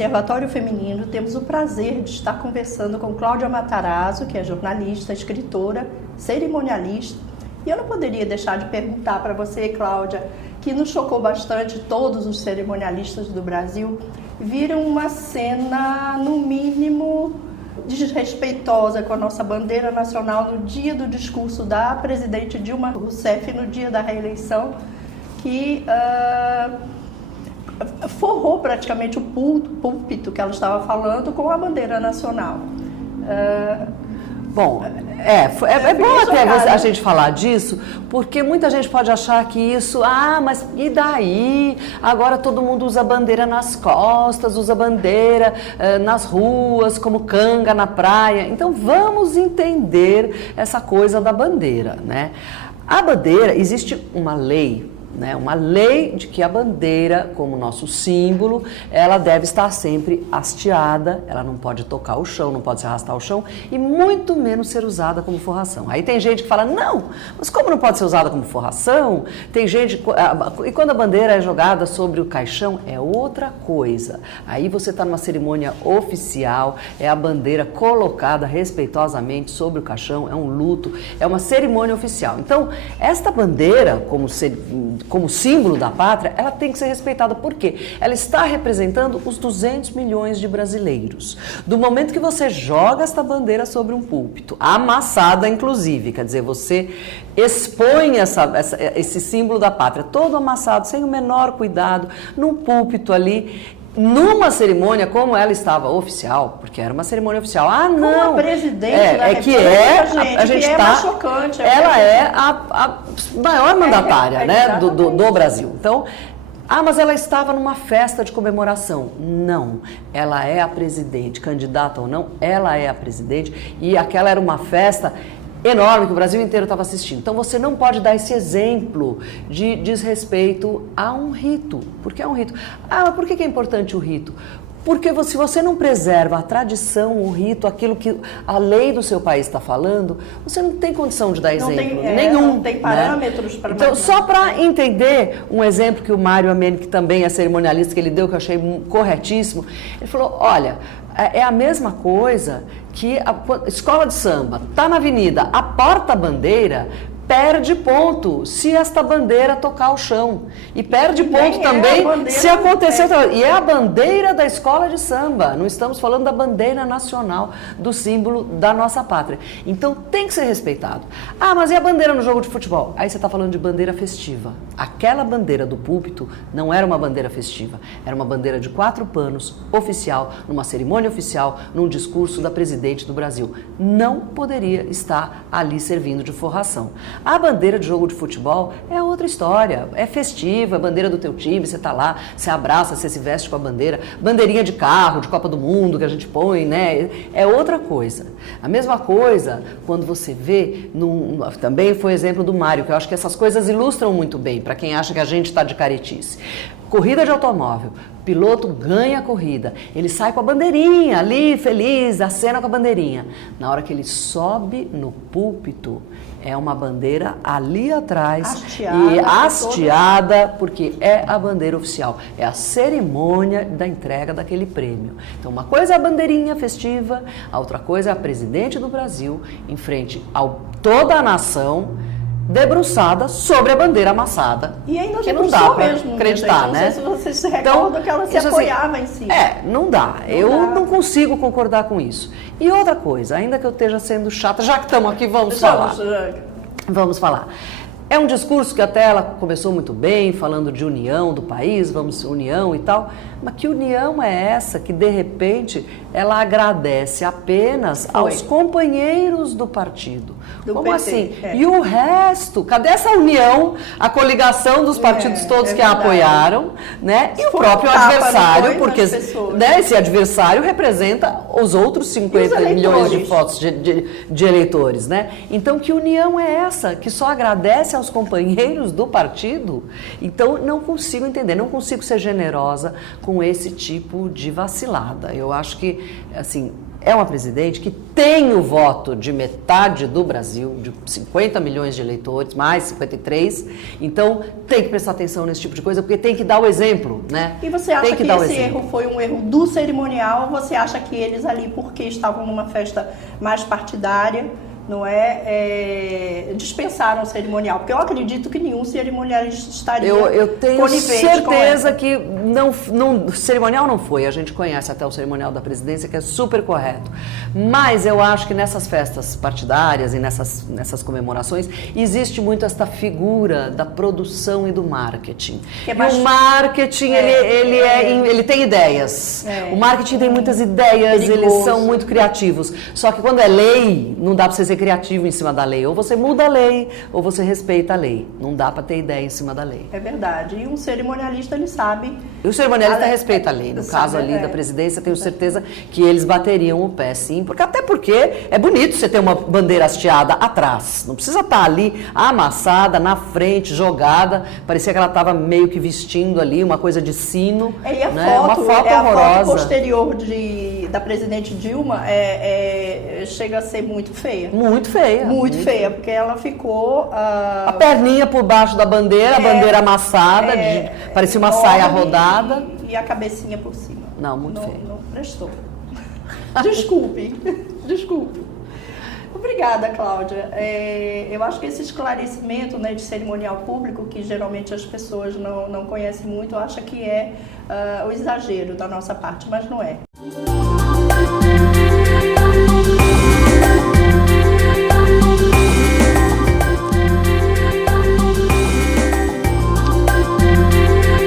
Observatório Feminino, temos o prazer de estar conversando com Cláudia Matarazzo, que é jornalista, escritora, cerimonialista. E eu não poderia deixar de perguntar para você, Cláudia, que nos chocou bastante, todos os cerimonialistas do Brasil viram uma cena, no mínimo, desrespeitosa com a nossa bandeira nacional no dia do discurso da presidente Dilma Rousseff, no dia da reeleição, que forrou praticamente o púlpito que ela estava falando com a bandeira nacional. Bom, é bom até a gente falar disso, porque muita gente pode achar que isso, mas e daí? Agora todo mundo usa bandeira nas costas, usa bandeira nas ruas, como canga na praia. Então vamos entender essa coisa da bandeira, né? A bandeira, existe uma lei, né, uma lei de que a bandeira, como nosso símbolo, ela deve estar sempre hasteada, ela não pode tocar o chão, não pode se arrastar o chão e muito menos ser usada como forração. Aí tem gente que fala, não, mas como não pode ser usada como forração? Tem gente, e quando a bandeira é jogada sobre o caixão, é outra coisa. Aí você está numa cerimônia oficial, é a bandeira colocada respeitosamente sobre o caixão, é um luto, é uma cerimônia oficial. Então, esta bandeira, como símbolo da pátria, ela tem que ser respeitada. Por quê? Ela está representando os 200 milhões de brasileiros. Do momento que você joga esta bandeira sobre um púlpito, amassada inclusive, quer dizer, você expõe esse símbolo da pátria todo amassado, sem o menor cuidado, num púlpito ali, numa cerimônia como ela estava oficial, porque era uma cerimônia oficial. Não! Como a presidente da República, a gente é tá, mais chocante. Ela é a maior mandatária, né, do Brasil. Então, mas ela estava numa festa de comemoração. Não, ela é a presidente, candidata ou não, ela é a presidente, e aquela era uma festa enorme que o Brasil inteiro estava assistindo. Então você não pode dar esse exemplo de desrespeito a um rito. Porque é um rito. Mas por que é importante o rito? Porque se você não preserva a tradição, o rito, aquilo que a lei do seu país está falando, você não tem condição de dar exemplo nenhum. Não tem parâmetros, né? Então, só para entender um exemplo que o Mário Ameni, que também é cerimonialista, que ele deu, que eu achei corretíssimo, ele falou, olha, é a mesma coisa que a escola de samba está na avenida, a porta-bandeira perde ponto se esta bandeira tocar o chão. E perde ponto também se acontecer outra coisa. E é a bandeira da escola de samba. Não estamos falando da bandeira nacional, do símbolo da nossa pátria. Então tem que ser respeitado. Mas e a bandeira no jogo de futebol? Aí você está falando de bandeira festiva. Aquela bandeira do púlpito não era uma bandeira festiva. Era uma bandeira de 4 panos, oficial, numa cerimônia oficial, num discurso da presidente do Brasil. Não poderia estar ali servindo de forração. A bandeira de jogo de futebol é outra história, é festiva, a bandeira do teu time, você tá lá, você abraça, você se veste com a bandeira, bandeirinha de carro, de Copa do Mundo que a gente põe, né? É outra coisa. A mesma coisa quando você vê, também foi exemplo do Mário, que eu acho que essas coisas ilustram muito bem, para quem acha que a gente está de caretice. Corrida de automóvel, piloto ganha a corrida, ele sai com a bandeirinha ali, feliz, acena com a bandeirinha. Na hora que ele sobe no púlpito, é uma bandeira ali atrás hasteada, porque é a bandeira oficial, é a cerimônia da entrega daquele prêmio. Então, uma coisa é a bandeirinha festiva, a outra coisa é a presidente do Brasil, em frente a toda a nação, debruçada sobre a bandeira amassada. E ainda que não dá para acreditar, gente, né? Não sei se vocês se recordam que ela se apoiava em si. Não dá. Não consigo concordar com isso. E outra coisa, ainda que eu esteja sendo chata, já que estamos aqui, vamos falar. Vamos falar. É um discurso que até ela começou muito bem, falando de união do país, união e tal, mas que união é essa que, de repente, ela agradece apenas aos companheiros do partido? Como PT, assim? E o resto? Cadê essa união, a coligação dos partidos todos que a apoiaram, né? E o próprio adversário, porque esse adversário representa os outros 50 milhões de votos de eleitores, né? Então, que união é essa? Que só agradece aos companheiros do partido? Então, não consigo entender, não consigo ser generosa com esse tipo de vacilada. Eu acho que, assim, é uma presidente que tem o voto de metade do Brasil, de 50 milhões de eleitores, mais 53, então tem que prestar atenção nesse tipo de coisa, porque tem que dar o exemplo, né? E você acha que esse erro foi um erro do cerimonial, ou você acha que eles ali, porque estavam numa festa mais partidária, não dispensaram o cerimonial? Porque eu acredito que nenhum cerimonialista estaria eu tenho certeza com que o cerimonial não foi. A gente conhece até o cerimonial da presidência, que é super correto. Mas eu acho que nessas festas partidárias e nessas comemorações existe muito esta figura da produção e do marketing. E o marketing, ele tem ideias. O marketing tem muitas ideias, perigoso. Eles são muito criativos. Só que quando é lei, não dá para você ser criativo em cima da lei. Ou você muda a lei, ou você respeita a lei. Não dá para ter ideia em cima da lei. É verdade. E um cerimonialista, ele sabe... E o cerimonialista respeita a lei. No caso ali da presidência, tenho certeza que eles bateriam o pé, sim. Até porque é bonito você ter uma bandeira hasteada atrás. Não precisa estar ali amassada, na frente, jogada. Parecia que ela estava meio que vestindo ali uma coisa de sino. E a né? foto, uma foto horrorosa. A foto posterior da presidente Dilma chega a ser muito feia. Muito feia. Muito feia, porque ela ficou... A perninha por baixo da bandeira, a bandeira amassada, parecia uma saia rodada. E a cabecinha por cima. Não, muito feio. Não prestou. Desculpe. Obrigada, Cláudia. Eu acho que esse esclarecimento, né, de cerimonial público, que geralmente as pessoas não conhecem muito, eu acho que é o exagero da nossa parte, mas não é.